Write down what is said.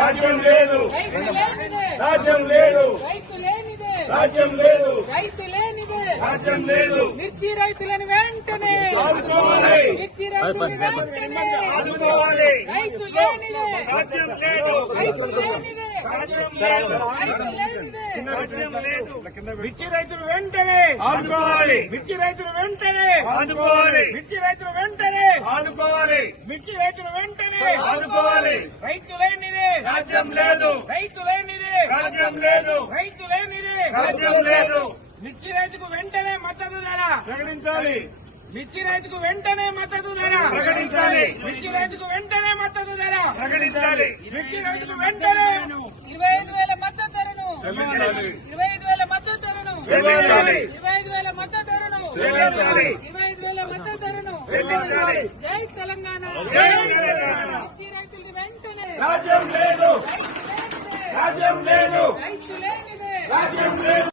రాజ్యం లేదు, రైతు లేనిదే, రాజ్యం లేదు, రైతు లేనిదే, రాజ్యం లేదు, రైతు లేనిదే, రాజ్యం లేదు. మిర్చి రైతులను వెంటనే ఆదుకోవాలి, మిర్చి రైతులను వెంటనే ఆదుకోవాలి. రైతు లేనిదే, రాజ్యం లేదు, రైతు లేనిదే, రాజ్యం లేదు, రైతు లేనిదే, రాజ్యం లేదు. మిర్చి రైతులు వెంటనే ఆదుకోవాలి, మిర్చి రైతులు వెంటనే ఆదుకోవాలి, మిర్చి రైతులు వెంటనే ఆదుకోవాలి, మిర్చి రైతులు వెంటనే ఆదుకోవాలి. రైతు లేనిదే, రాజ్యం లేదు, రైతు లేనిదే, రాజ్యం లేదు, రైతు లేనిదే, రాజ్యం లేదు. మిర్చి రైతుకు వెంటనే మద్దతు ధర, ప్రకటించాలి, మిర్చి రైతుకు వెంటనే మద్దతు ధర, ప్రకటించాలి, మిర్చి రైతుకు వెంటనే మద్దతు ధర, ప్రకటించాలి. మిర్చి రైతుకు వెంటనే 25,000 మద్దతు ధరను, చెల్లించాలి, 25,000 మద్దతు ధరను, చెల్లించాలి, 25,000 మద్దతు ధరను, చెల్లించాలి, 25,000 మద్దతు ధరను. చెల్లించాలి. జై తెలంగాణ, జై తెలంగాణ. మిర్చి రైతులు వెంటనే రాజ్యం లేదు, రైతు లేనిదే, రాజ్యం లేదు, రైతు లేనిదే, రాజ్యం లేదు.